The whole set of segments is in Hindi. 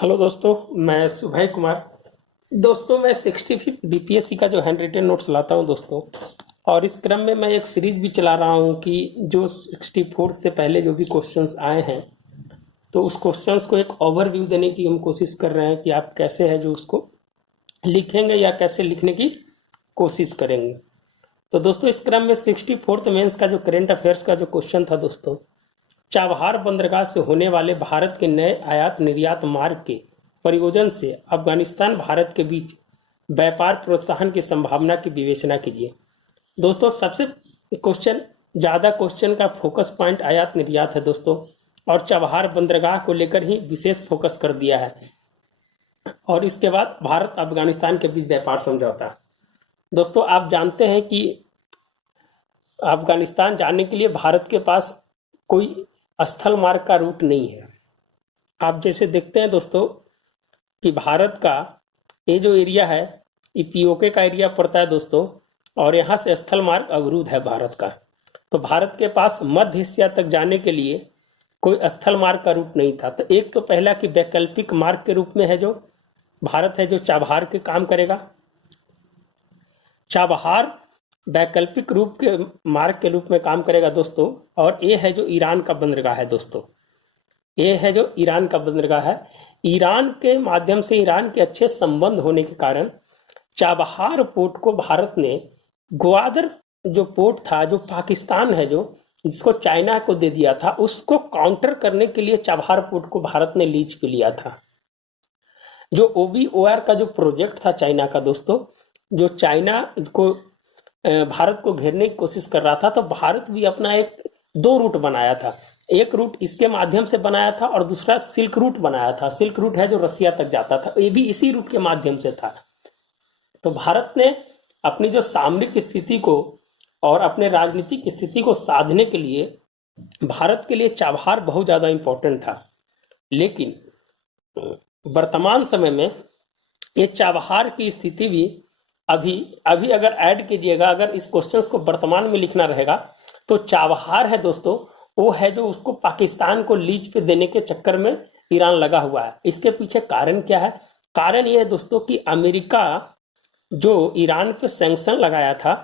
हेलो दोस्तों। मैं सुभय कुमार। दोस्तों, मैं 65 बीपीएससी का जो हैंड रिटन नोट्स लाता हूं दोस्तों, और इस क्रम में मैं एक सीरीज भी चला रहा हूं कि जो 64 से पहले जो भी क्वेश्चंस आए हैं, तो उस क्वेश्चंस को एक ओवरव्यू देने की हम कोशिश कर रहे हैं कि आप कैसे है जो उसको लिखेंगे या कैसे लिखने की कोशिश करेंगे। तो दोस्तों, इस क्रम में 64th मेंस का जो करेंट अफेयर्स का जो क्वेश्चन था दोस्तों, चाबहार बंदरगाह से होने वाले भारत के नए आयात निर्यात मार्ग के परियोजन से अफगानिस्तान भारत के बीच व्यापार प्रोत्साहन की संभावना की विवेचना कीजिए। दोस्तों, सबसे क्वेश्चन ज़्यादा क्वेश्चन का फोकस पॉइंट आयात निर्यात है दोस्तों, और चाबहार बंदरगाह को लेकर ही विशेष फोकस कर दिया है। और इसके बाद भारत अफगानिस्तान के बीच व्यापार समझौता। दोस्तों, आप जानते हैं कि अफगानिस्तान जाने के लिए भारत के पास कोई स्थल मार्ग का रूट नहीं है। आप जैसे देखते हैं दोस्तों कि भारत का ये जो एरिया है, ये पीओके का एरिया पड़ता है दोस्तों, और यहाँ से स्थल मार्ग अवरुद्ध है भारत का। तो भारत के पास मध्य एशिया तक जाने के लिए कोई स्थल मार्ग का रूट नहीं था। तो एक तो पहला कि वैकल्पिक मार्ग के रूप में है जो भारत है जो चाबहार के काम करेगा। चाबहार वैकल्पिक रूप के मार्ग के रूप में काम करेगा दोस्तों। और ये है जो ईरान का बंदरगाह है दोस्तों, ये है जो ईरान का बंदरगाह है। ईरान के माध्यम से ईरान के अच्छे संबंध होने के कारण चाबहार पोर्ट को भारत ने ग्वादर जो पोर्ट था, जो पाकिस्तान है जो जिसको चाइना को दे दिया था, उसको काउंटर करने के लिए चाबहार पोर्ट को भारत ने लीज पे लिया था। जो ओबीओआर का जो प्रोजेक्ट था चाइना का दोस्तों, जो चाइना को भारत को घेरने की कोशिश कर रहा था, तो भारत भी अपना एक दो रूट बनाया था। एक रूट इसके माध्यम से बनाया था और दूसरा सिल्क रूट बनाया था। सिल्क रूट है जो रसिया तक जाता था, ये भी इसी रूट के माध्यम से था। तो भारत ने अपनी जो सामरिक स्थिति को और अपने राजनीतिक स्थिति को साधने के लिए भारत के लिए चाबहार बहुत ज्यादा इंपॉर्टेंट था। लेकिन वर्तमान समय में ये चाबहार की स्थिति भी अभी अभी अगर ऐड कीजिएगा, अगर इस क्वेश्चंस को वर्तमान में लिखना रहेगा, तो चाबहार है दोस्तों वो है जो उसको पाकिस्तान को लीज पे देने के चक्कर में ईरान लगा हुआ है। इसके पीछे कारण क्या है? कारण ये है दोस्तों कि अमेरिका जो ईरान पे सैंक्शन लगाया था,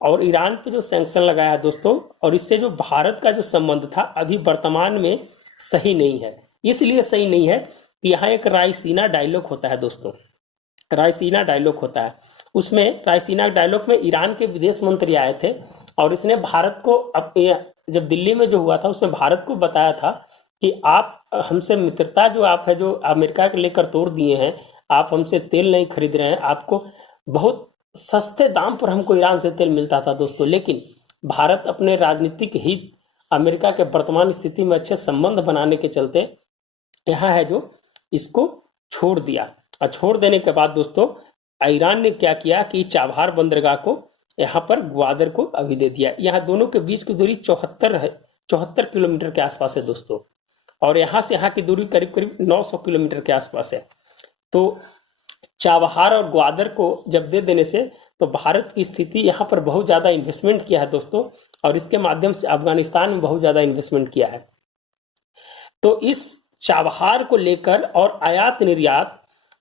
और ईरान पे जो सैंक्शन लगाया है दोस्तों, और इससे जो भारत का जो संबंध था अभी वर्तमान में सही नहीं है। इसलिए सही नहीं है कि यहाँ एक रायसीना डायलॉग होता है दोस्तों, रायसीना डायलॉग होता है। उसमें रायसीना डायलॉग में ईरान के विदेश मंत्री आए थे, और इसने भारत को जब दिल्ली में जो हुआ था उसमें भारत को बताया था कि आप हमसे मित्रता जो आप है जो अमेरिका के लेकर तोड़ दिए हैं, आप हमसे तेल नहीं खरीद रहे हैं, आपको बहुत सस्ते दाम पर हमको ईरान से तेल मिलता था दोस्तों। लेकिन भारत अपने राजनीतिक हित, अमेरिका के वर्तमान स्थिति में अच्छे संबंध बनाने के चलते यहाँ है जो इसको छोड़ दिया। और छोड़ देने के बाद दोस्तों ईरान ने क्या किया कि चाबहार बंदरगाह को यहाँ पर ग्वादर को अभी दे दिया। यहाँ दोनों के बीच की दूरी 74 है, 74 किलोमीटर के आसपास है दोस्तों, और यहाँ से यहाँ की दूरी करीब करीब 900 किलोमीटर के आसपास है। तो चाबहार और ग्वादर को जब दे देने से तो भारत की स्थिति यहाँ पर बहुत ज़्यादा इन्वेस्टमेंट किया है दोस्तों, और इसके माध्यम से अफगानिस्तान में बहुत ज़्यादा इन्वेस्टमेंट किया है। तो इस चाबहार को लेकर और आयात निर्यात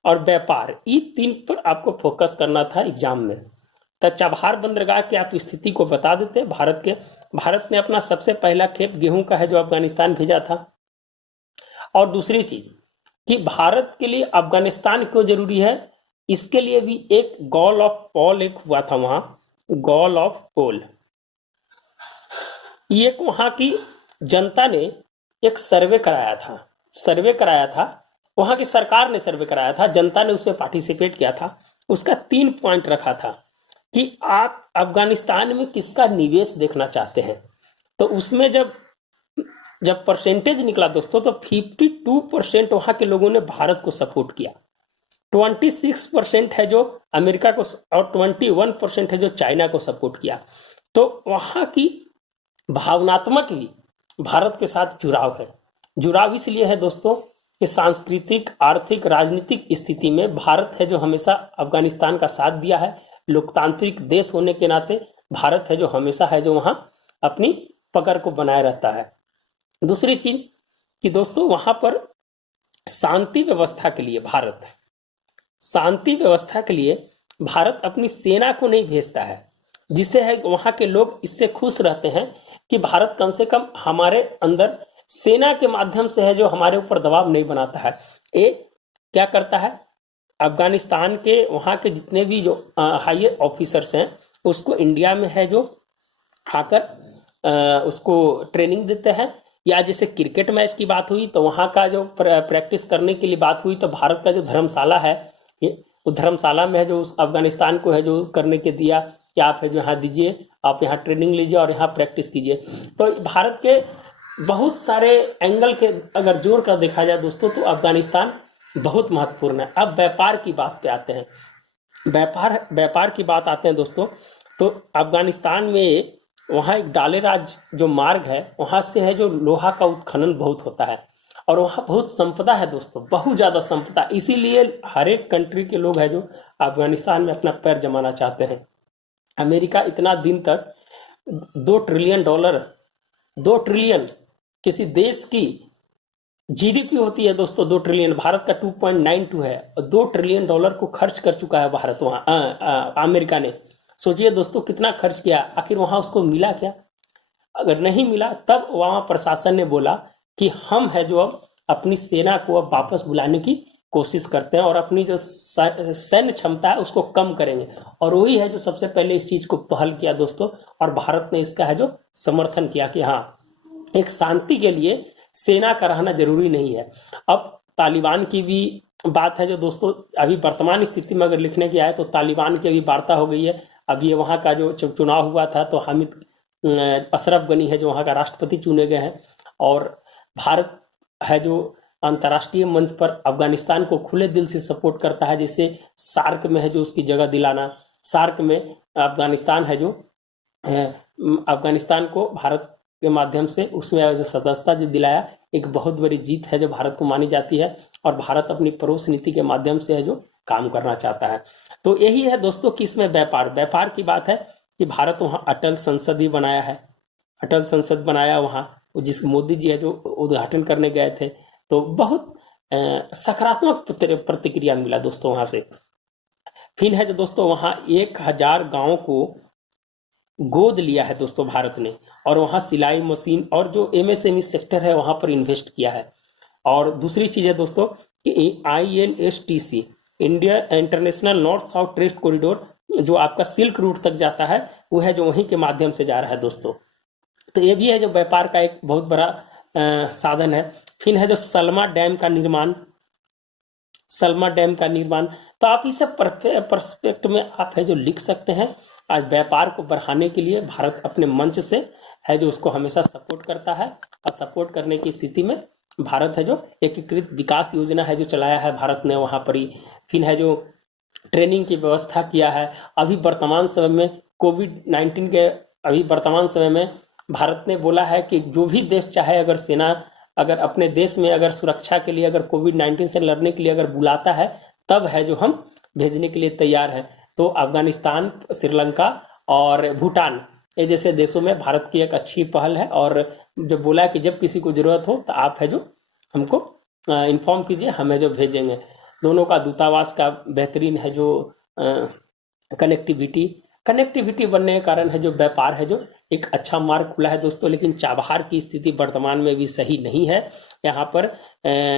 और व्यापार, ये तीन पर आपको फोकस करना था एग्जाम में। तो चाबहार बंदरगाह की आप स्थिति को बता देते। भारत ने अपना सबसे पहला खेप गेहूं का है जो अफगानिस्तान भेजा था। और दूसरी चीज कि भारत के लिए अफगानिस्तान क्यों जरूरी है, इसके लिए भी एक गॉल ऑफ पोल एक हुआ था वहां, गॉल ऑफ पोल। ये वहां की जनता ने एक सर्वे कराया था, वहां की सरकार ने सर्वे कराया था, जनता ने उसमें पार्टिसिपेट किया था। उसका 3 पॉइंट रखा था कि आप अफगानिस्तान में किसका निवेश देखना चाहते हैं। तो उसमें जब परसेंटेज निकला दोस्तों, तो 52% वहां के लोगों ने भारत को सपोर्ट किया, 26% है जो अमेरिका को, और 21% है जो चाइना को सपोर्ट किया। तो वहां की भावनात्मक भी भारत के साथ जुड़ाव है। जुड़ाव इसलिए है दोस्तों कि सांस्कृतिक, आर्थिक, राजनीतिक स्थिति में भारत है जो हमेशा अफगानिस्तान का साथ दिया है। लोकतांत्रिक देश होने के नाते भारत है जो हमेशा है जो वहां अपनी पकड़ को बनाए रहता है। दूसरी चीज कि दोस्तों वहां पर शांति व्यवस्था के लिए भारत शांति व्यवस्था के लिए भारत अपनी सेना को नहीं भेजता है, जिससे है वहां के लोग इससे खुश रहते हैं कि भारत कम से कम हमारे अंदर सेना के माध्यम से है जो हमारे ऊपर दबाव नहीं बनाता है। ये क्या करता है, अफगानिस्तान के वहां के जितने भी जो हाई ऑफिसर्स हैं उसको इंडिया में है जो आकर उसको ट्रेनिंग देते हैं, या जैसे क्रिकेट मैच की बात हुई तो वहां का जो प्रैक्टिस करने के लिए बात हुई तो भारत का जो धर्मशाला है वो धर्मशाला में है जो उस अफगानिस्तान को है जो करने के दिया कि आप है जो यहाँ दीजिए, आप यहाँ ट्रेनिंग लीजिए और यहाँ प्रैक्टिस कीजिए। तो भारत के बहुत सारे एंगल के अगर जोड़ कर देखा जाए दोस्तों तो अफगानिस्तान बहुत महत्वपूर्ण है। अब व्यापार की बात पे आते हैं, व्यापार की बात आते हैं दोस्तों। तो अफगानिस्तान में वहाँ एक डालेराज जो मार्ग है वहाँ से है जो लोहा का उत्खनन बहुत होता है और वहाँ बहुत संपदा है दोस्तों, बहुत ज़्यादा संपदा। इसीलिए हर एक कंट्री के लोग हैं जो अफगानिस्तान में अपना पैर जमाना चाहते हैं। अमेरिका इतना दिन तक $2 ट्रिलियन किसी देश की जीडीपी होती है दोस्तों, 2 ट्रिलियन, भारत का 2.92 है और $2 ट्रिलियन को खर्च कर चुका है भारत वहाँ अमेरिका ने। सोचिए दोस्तों कितना खर्च किया, आखिर वहां उसको मिला क्या? अगर नहीं मिला तब वहां प्रशासन ने बोला कि हम है जो अब अपनी सेना को अब वापस बुलाने की कोशिश करते हैं और अपनी जो सैन्य क्षमता है उसको कम करेंगे, और वही है जो सबसे पहले इस चीज को पहल किया दोस्तों। और भारत ने इसका है जो समर्थन किया कि हाँ, एक शांति के लिए सेना का रहना जरूरी नहीं है। अब तालिबान की भी बात है जो दोस्तों अभी वर्तमान स्थिति में अगर लिखने की आए तो तालिबान की अभी वार्ता हो गई है। अभी ये वहाँ का जो चुनाव हुआ था तो हामिद अशरफ गनी है जो वहाँ का राष्ट्रपति चुने गए हैं, और भारत है जो अंतर्राष्ट्रीय मंच पर अफगानिस्तान को खुले दिल से सपोर्ट करता है। जैसे सार्क में है जो उसकी जगह दिलाना, सार्क में अफगानिस्तान है जो अफगानिस्तान को भारत के माध्यम से उसमें जो सदस्यता जो दिलाया, एक बहुत बड़ी जीत है जो भारत को मानी जाती है, और भारत अपनी पड़ोस नीति के माध्यम से है जो काम करना चाहता है। तो यही है दोस्तों कि इसमें व्यापार की बात है कि भारत वहाँ अटल संसद भी बनाया है, अटल संसद बनाया वहाँ, जिस मोदी जी है जो उद्घाटन करने गए थे, तो बहुत सकारात्मक प्रतिक्रिया मिला दोस्तों वहां से। फिर है जो दोस्तों वहाँ 1000 गांवों को गोद लिया है दोस्तों भारत ने, और वहाँ सिलाई मशीन और जो एमएसएमई सेक्टर है वहां पर इन्वेस्ट किया है। और दूसरी चीज है दोस्तों कि INSTC India international north south trade corridor जो आपका सिल्क रूट तक जाता है वो है जो वहीं के माध्यम से जा रहा है दोस्तों। तो ये भी है जो व्यापार का एक बहुत बड़ा साधन है। फिर है जो सलमा डैम का निर्माण, तो आप इसे परस्पेक्ट में आप है जो लिख सकते हैं। आज व्यापार को बढ़ाने के लिए भारत अपने मंच से है जो उसको हमेशा सपोर्ट करता है, और सपोर्ट करने की स्थिति में भारत है जो एकीकृत विकास योजना है जो चलाया है भारत ने वहां पर ही। फिर है जो ट्रेनिंग की व्यवस्था किया है। अभी वर्तमान समय में कोविड-19 के अभी वर्तमान समय में भारत ने बोला है कि जो भी देश चाहे अगर सेना अगर अपने देश में अगर सुरक्षा के लिए अगर कोविड-19 से लड़ने के लिए अगर बुलाता है तब है जो हम भेजने के लिए तैयार हैं। तो अफगानिस्तान, श्रीलंका और भूटान ये जैसे देशों में भारत की एक अच्छी पहल है, और जब बोला कि जब किसी को जरूरत हो तो आप है जो हमको इन्फॉर्म कीजिए, हमें जो भेजेंगे। दोनों का दूतावास का बेहतरीन है जो कनेक्टिविटी बनने के कारण है जो व्यापार है जो एक अच्छा मार्ग खुला है दोस्तों। लेकिन चाबहार की स्थिति वर्तमान में भी सही नहीं है। यहाँ पर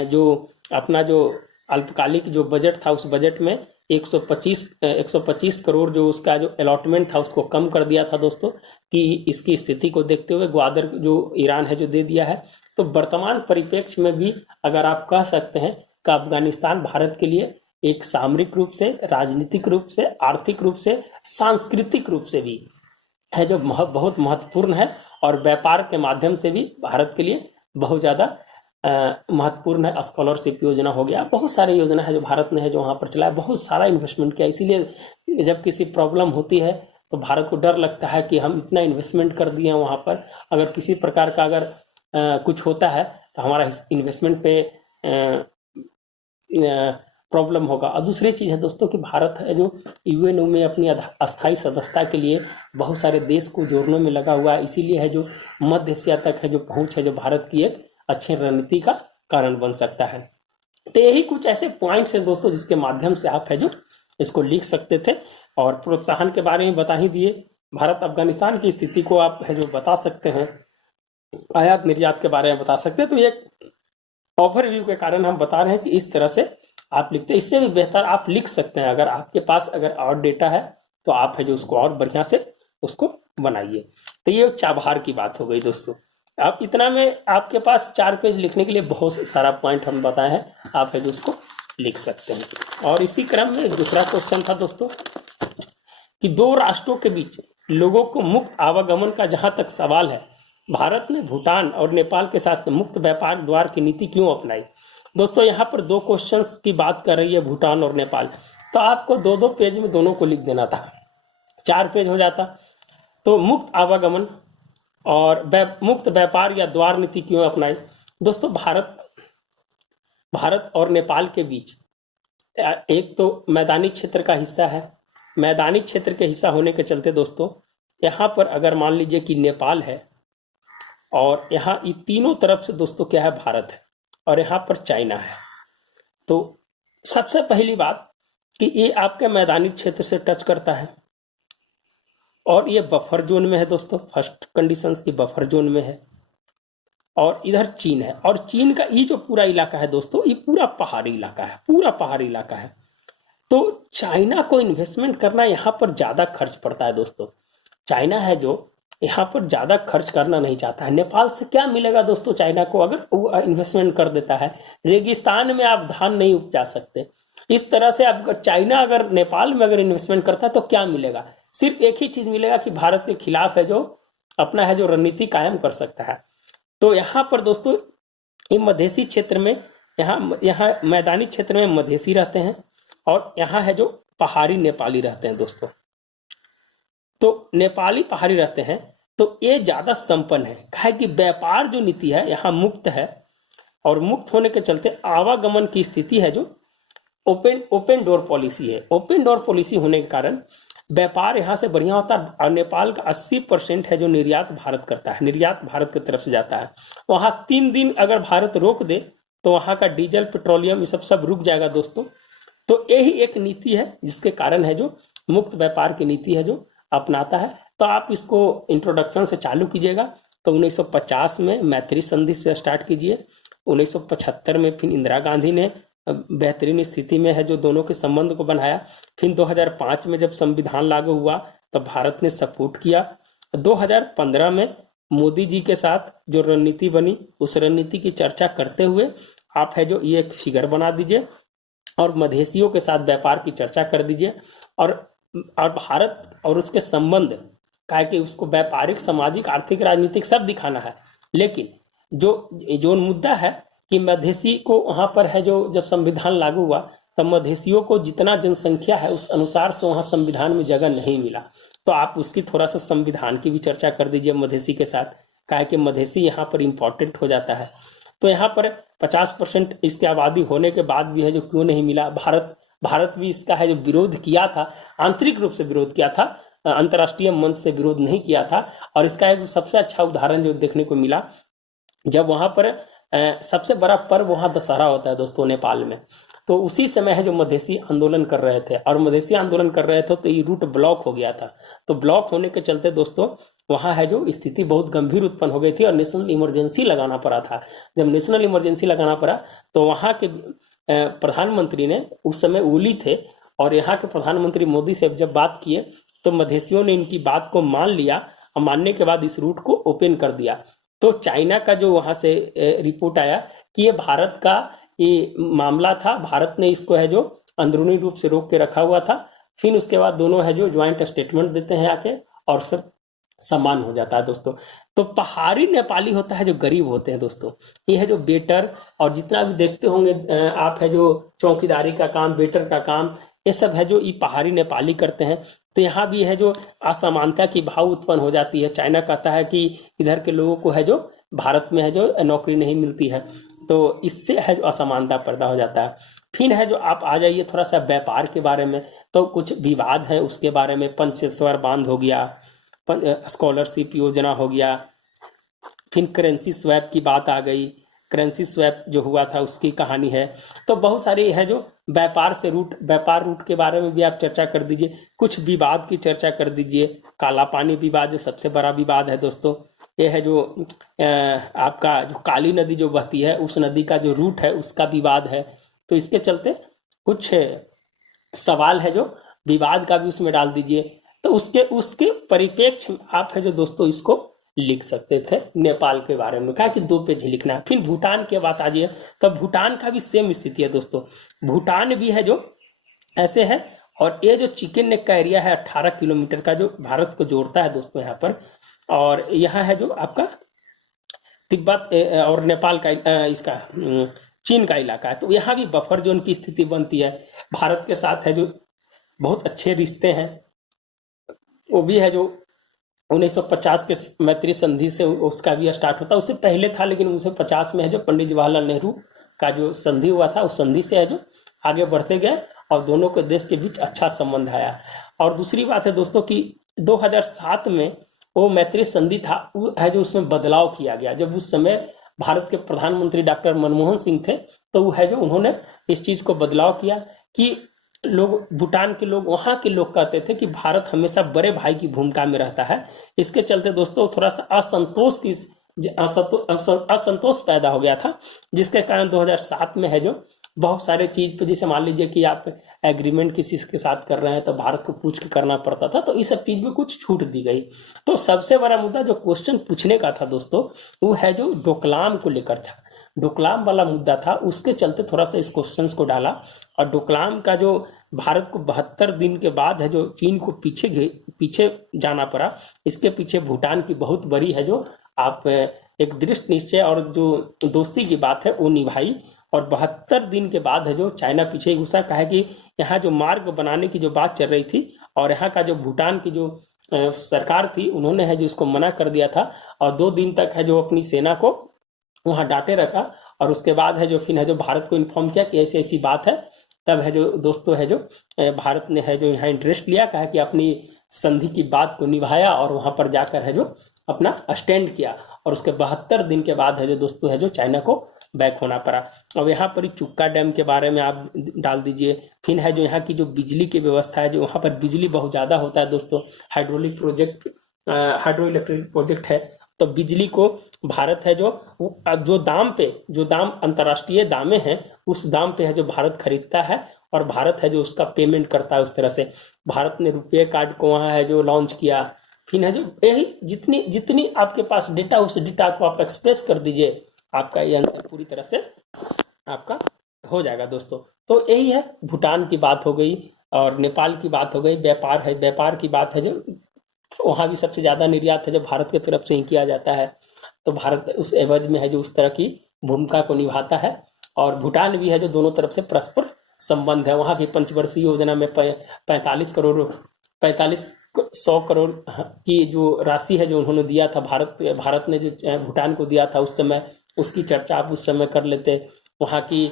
जो अपना जो अल्पकालिक जो बजट था उस बजट में 125 करोड़ जो उसका जो अलॉटमेंट था उसको कम कर दिया था दोस्तों, कि इसकी स्थिति को देखते हुए ग्वादर जो ईरान है जो दे दिया है। तो वर्तमान परिप्रेक्ष्य में भी अगर आप कह सकते हैं कि अफगानिस्तान भारत के लिए एक सामरिक रूप से, राजनीतिक रूप से, आर्थिक रूप से, सांस्कृतिक रूप से भी है जो बहुत महत्वपूर्ण है, और व्यापार के माध्यम से भी भारत के लिए बहुत ज़्यादा महत्वपूर्ण है। स्कॉलरशिप योजना हो गया, बहुत सारी योजना है जो भारत ने है जो वहाँ पर चलाया, बहुत सारा इन्वेस्टमेंट किया। इसीलिए जब किसी प्रॉब्लम होती है तो भारत को डर लगता है कि हम इतना इन्वेस्टमेंट कर दिए वहाँ पर, अगर किसी प्रकार का अगर कुछ होता है तो हमारा इन्वेस्टमेंट पे प्रॉब्लम होगा। और दूसरी चीज़ है दोस्तों कि भारत है जो यूएनओ में अपनी अस्थायी सदस्यता के लिए बहुत सारे देश को जोड़ने में लगा हुआ है। इसीलिए है जो मध्य एशिया तक है जो पहुँच है जो भारत की एक अच्छी रणनीति का कारण बन सकता है। तो यही कुछ ऐसे पॉइंट्स हैं दोस्तों जिसके माध्यम से आप है जो इसको लिख सकते थे। और प्रोत्साहन के बारे में बता ही दिए, भारत अफगानिस्तान की स्थिति को आप है जो बता सकते हैं, आयात निर्यात के बारे में बता सकते हैं। तो ये ओवरव्यू के कारण हम बता रहे हैं कि इस तरह से आप लिखते हैं। इससे भी बेहतर आप लिख सकते हैं, अगर आपके पास अगर और डेटा है तो आप है जो उसको और बढ़िया से उसको बनाइए। तो ये चाबहार की बात हो गई दोस्तों। आप इतना में आपके पास 4 पेज लिखने के लिए बहुत सारा पॉइंट हम बताए हैं, आप है जो उसको लिख सकते हैं। और इसी क्रम में दूसरा क्वेश्चन था दोस्तों कि 2 राष्ट्रों के बीच लोगों को मुक्त आवागमन का जहां तक सवाल है, भारत ने भूटान और नेपाल के साथ मुक्त व्यापार द्वार की नीति क्यों अपनाई। दोस्तों यहाँ पर 2 क्वेश्चंस की बात कर रही है, भूटान और नेपाल। तो आपको 2-2 पेज में दोनों को लिख देना था, 4 पेज हो जाता। तो मुक्त आवागमन और मुक्त व्यापार या द्वार नीति क्यों अपनाई। दोस्तों भारत और नेपाल के बीच एक तो मैदानी क्षेत्र का हिस्सा है, मैदानी क्षेत्र के हिस्सा होने के चलते दोस्तों यहाँ पर अगर मान लीजिए कि नेपाल है और यहाँ ये तीनों तरफ से दोस्तों क्या है, भारत है और यहाँ पर चाइना है। तो सबसे पहली बात कि ये आपके मैदानी क्षेत्र से टच करता है और ये बफर जोन में है दोस्तों, फर्स्ट कंडीशंस की बफर जोन में है। और इधर चीन है, और चीन का ये जो पूरा इलाका है दोस्तों, ये पूरा पहाड़ी इलाका है, पूरा पहाड़ी इलाका है। तो चाइना को इन्वेस्टमेंट करना यहाँ पर ज्यादा खर्च पड़ता है दोस्तों। चाइना है जो यहाँ पर ज्यादा खर्च करना नहीं चाहता है। नेपाल से क्या मिलेगा दोस्तों चाइना को, अगर वो इन्वेस्टमेंट कर देता है, रेगिस्तान में आप धान नहीं उपजा सकते। इस तरह से आप चाइना अगर नेपाल में अगर इन्वेस्टमेंट करता है तो क्या मिलेगा, सिर्फ एक ही चीज मिलेगा कि भारत के खिलाफ है जो अपना है जो रणनीति कायम कर सकता है। तो यहाँ पर दोस्तों ये मधेसी क्षेत्र में, यहाँ मैदानी क्षेत्र में मधेसी रहते हैं और यहाँ है जो पहाड़ी नेपाली रहते हैं दोस्तों। तो नेपाली पहाड़ी रहते हैं तो ये ज्यादा संपन्न है, कहे कि व्यापार जो नीति है यहाँ मुक्त है और मुक्त होने के चलते आवागमन की स्थिति है जो ओपन डोर पॉलिसी है। ओपन डोर पॉलिसी होने के कारण व्यापार यहाँ से बढ़िया होता है। और नेपाल का 80% है जो निर्यात भारत करता है, निर्यात भारत की तरफ से जाता है। वहां 3 दिन अगर भारत रोक दे तो वहां का डीजल पेट्रोलियम ये सब रुक जाएगा दोस्तों। तो यही एक नीति है जिसके कारण है जो मुक्त व्यापार की नीति है जो अपनाता है। तो आप इसको इंट्रोडक्शन से चालू कीजिएगा। तो 1950 में मैत्री संधि से स्टार्ट कीजिए, 1975 में फिर इंदिरा गांधी ने बेहतरीन स्थिति में है जो दोनों के संबंध को बनाया। फिर 2005 में जब संविधान लागू हुआ तब भारत ने सपोर्ट किया। 2015 में मोदी जी के साथ जो रणनीति बनी उस रणनीति की चर्चा करते हुए आप है जो ये एक फिगर बना दीजिए और मधेसियों के साथ व्यापार की चर्चा कर दीजिए। और भारत और उसके संबंध काहे कि उसको व्यापारिक, सामाजिक, आर्थिक, राजनीतिक सब दिखाना है। लेकिन जो मुद्दा है कि मधेसी को वहां पर है जो जब संविधान लागू हुआ तब मधेसियों को जितना जनसंख्या है उस अनुसार से वहां संविधान में जगह नहीं मिला। तो आप उसकी थोड़ा सा संविधान की भी चर्चा कर दीजिए मधेसी के साथ, काहे कि मधेसी यहाँ पर इंपॉर्टेंट हो जाता है। तो यहाँ पर 50% इसकी आबादी होने के बाद भी है जो क्यों नहीं मिला। भारत भी इसका है जो विरोध किया था, आंतरिक रूप से विरोध किया था, अंतर्राष्ट्रीय मंच से विरोध नहीं किया था। और इसका एक सबसे अच्छा उदाहरण जो देखने को मिला, जब वहां पर सबसे बड़ा पर्व वहां दशहरा होता है दोस्तों नेपाल में। तो उसी समय है जो मधेसी आंदोलन कर रहे थे और मधेसी आंदोलन कर रहे थे तो ये रूट ब्लॉक हो गया था। तो ब्लॉक होने के चलते दोस्तों वहां है जो स्थिति बहुत गंभीर उत्पन्न हो गई थी और नेशनल इमरजेंसी लगाना पड़ा था। जब नेशनल इमरजेंसी लगाना पड़ा तो वहां के प्रधानमंत्री ने, उस समय ओली थे, और यहाँ के प्रधानमंत्री मोदी से जब बात किए तो मधेसियों ने इनकी बात को मान लिया और मानने के बाद इस रूट को ओपन कर दिया। तो चाइना का जो वहां से रिपोर्ट आया कि ये भारत का ये मामला था, भारत ने इसको है जो अंदरूनी रूप से रोक के रखा हुआ था। फिर उसके बाद दोनों है जो ज्वाइंट स्टेटमेंट देते हैं आके और सब समान हो जाता है दोस्तों। तो पहाड़ी नेपाली होता है जो गरीब होते हैं दोस्तों, ये है जो बेटर और जितना भी देखते होंगे आप है जो चौकीदारी का काम, बेटर का काम, ये सब है जो ये पहाड़ी नेपाली करते हैं। तो यहाँ भी है जो असमानता की भाव उत्पन्न हो जाती है। चाइना कहता है कि इधर के लोगों को है जो भारत में है जो नौकरी नहीं मिलती है, तो इससे है जो असमानता पैदा हो जाता है। फिर है जो आप आ जाइए थोड़ा सा व्यापार के बारे में, तो कुछ विवाद है उसके बारे में। पंचेश्वर बांध हो गया, स्कॉलरशिप योजना हो गया, फिर करेंसी स्वैप की बात आ गई, करेंसी स्वैप जो हुआ था उसकी कहानी है। तो बहुत सारी है जो व्यापार रूट के बारे में भी आप चर्चा कर दीजिए, कुछ विवाद की चर्चा कर दीजिए। काला पानी विवाद जो सबसे बड़ा विवाद है दोस्तों, ये है जो आपका जो काली नदी जो बहती है उस नदी का जो रूट है उसका विवाद है। तो इसके चलते कुछ सवाल है जो विवाद का भी उसमें डाल दीजिए। तो उसके उसके परिप्रेक्ष्य में आप है जो दोस्तों इसको लिख सकते थे। नेपाल के बारे में कहा कि 2 पेज ही लिखना है। फिर भूटान की बात आ जाइए, तो भूटान का भी सेम स्थिति है दोस्तों। भूटान भी है जो ऐसे है, और ये जो चिकन नेक का एरिया है 18 किलोमीटर का जो भारत को जोड़ता है दोस्तों यहाँ पर। और यहाँ है जो आपका तिब्बत और नेपाल का इसका चीन का इलाका है। तो यहाँ भी बफर जोन की स्थिति बनती है। भारत के साथ है जो बहुत अच्छे रिश्ते हैं, वो भी है जो 1950 के मैत्री संधि से उसका भी स्टार्ट होता है। उससे पहले था, लेकिन 1950 में है जो पंडित जवाहरलाल नेहरू का जो संधि हुआ था, उस संधि से है जो आगे बढ़ते गए और दोनों के देश के बीच अच्छा संबंध आया। और दूसरी बात है दोस्तों कि 2007 में वो मैत्री संधि था, वो है जो उसमें बदलाव किया गया। जब उस समय भारत के प्रधानमंत्री डॉक्टर मनमोहन सिंह थे, तो वो है जो उन्होंने इस चीज को बदलाव किया कि लोग, भूटान के लोग, वहां के लोग कहते थे कि भारत हमेशा बड़े भाई की भूमिका में रहता है। इसके चलते दोस्तों थोड़ा सा असंतोष पैदा हो गया था, जिसके कारण 2007 में है जो बहुत सारे चीज पे, जैसे मान लीजिए कि आप एग्रीमेंट किसी के साथ कर रहे हैं तो भारत को पूछ के करना पड़ता था, तो इस सब चीज में कुछ छूट दी गई। तो सबसे बड़ा मुद्दा जो क्वेश्चन पूछने का था दोस्तों, वो है जो डोकलाम को लेकर था। डोकलाम वाला मुद्दा था, उसके चलते थोड़ा सा इस क्वेश्चन को डाला। और डोकलाम का जो भारत को 72 दिन के बाद है जो चीन को पीछे जाना पड़ा, इसके पीछे भूटान की बहुत बड़ी है जो आप एक दृढ़ निश्चय और जो दोस्ती की बात है वो निभाई। और 72 दिन के बाद है जो चाइना पीछे घुसा, कहा कि यहाँ जो मार्ग बनाने की जो बात चल रही थी, और यहाँ का जो भूटान की जो सरकार थी, उन्होंने है जो इसको मना कर दिया था। और 2 दिन तक है जो अपनी सेना को वहां डांटे रखा। और उसके बाद है जो फिर है जो भारत को इन्फॉर्म किया कि ऐसी ऐसी बात है। तब है जो दोस्तों है जो भारत ने है जो यहाँ इंटरेस्ट लिया, कहा कि अपनी संधि की बात को निभाया और वहां पर जाकर है जो अपना स्टैंड किया। और उसके 72 दिन के बाद है जो दोस्तों है जो चाइना को बैक होना पड़ा। अब यहाँ पर चुक्का डैम के बारे में आप डाल दीजिए। फिर है जो यहाँ की जो बिजली की व्यवस्था है, जो वहाँ पर बिजली बहुत ज्यादा होता है दोस्तों, हाइड्रो इलेक्ट्रिक प्रोजेक्ट है। तो बिजली को भारत है जो दाम अंतर्राष्ट्रीय दामे हैं, उस दाम पे है जो भारत खरीदता है और भारत है जो उसका पेमेंट करता है। उस तरह से भारत ने रुपये कार्ड को वहाँ है जो लॉन्च किया। फिर है जो यही जितनी आपके पास डेटा, उस डेटा को आप एक्सप्रेस कर दीजिए, आपका ये आंसर पूरी तरह से आपका हो जाएगा दोस्तों। तो यही है, भूटान की बात हो गई और नेपाल की बात हो गई। व्यापार की बात है जो वहाँ भी सबसे ज्यादा निर्यात है जो भारत की तरफ से ही किया जाता है। तो भारत उस एवज में है जो उस तरह की भूमिका को निभाता है। और भूटान भी है जो दोनों तरफ से परस्पर संबंध है। वहाँ की पंचवर्षीय योजना में 4500 करोड़ की जो राशि है जो उन्होंने दिया था, भारत ने जो भूटान को दिया था उस समय, उसकी चर्चा आप उस समय कर लेते। वहाँ की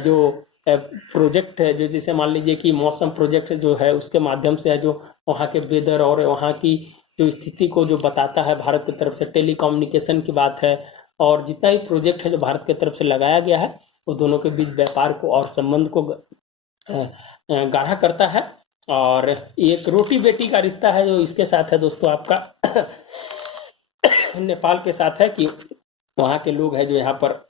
जो प्रोजेक्ट है जो, जैसे मान लीजिए कि मौसम प्रोजेक्ट जो है, उसके माध्यम से है जो वहाँ के वेदर और वहाँ की जो स्थिति को जो बताता है भारत की तरफ से। टेलीकम्युनिकेशन की बात है, और जितना भी प्रोजेक्ट है जो भारत की तरफ से लगाया गया है, वो दोनों के बीच व्यापार को और संबंध को गाढ़ा करता है। और एक रोटी बेटी का रिश्ता है जो इसके साथ है दोस्तों आपका नेपाल के साथ है, कि वहाँ के लोग है जो यहाँ पर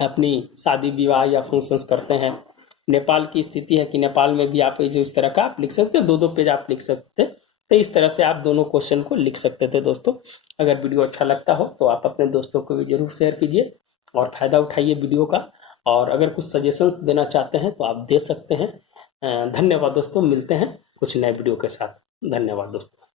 अपनी शादी विवाह या फंक्शंस करते हैं। नेपाल की स्थिति है कि नेपाल में भी आप जो इस तरह का आप लिख सकते हो, 2-2 पेज आप लिख सकते थे। तो इस तरह से आप दोनों क्वेश्चन को लिख सकते थे दोस्तों। अगर वीडियो अच्छा लगता हो तो आप अपने दोस्तों को भी जरूर शेयर कीजिए और फायदा उठाइए वीडियो का। और अगर कुछ सजेशंस देना चाहते हैं तो आप दे सकते हैं। धन्यवाद दोस्तों, मिलते हैं कुछ नए वीडियो के साथ। धन्यवाद दोस्तों।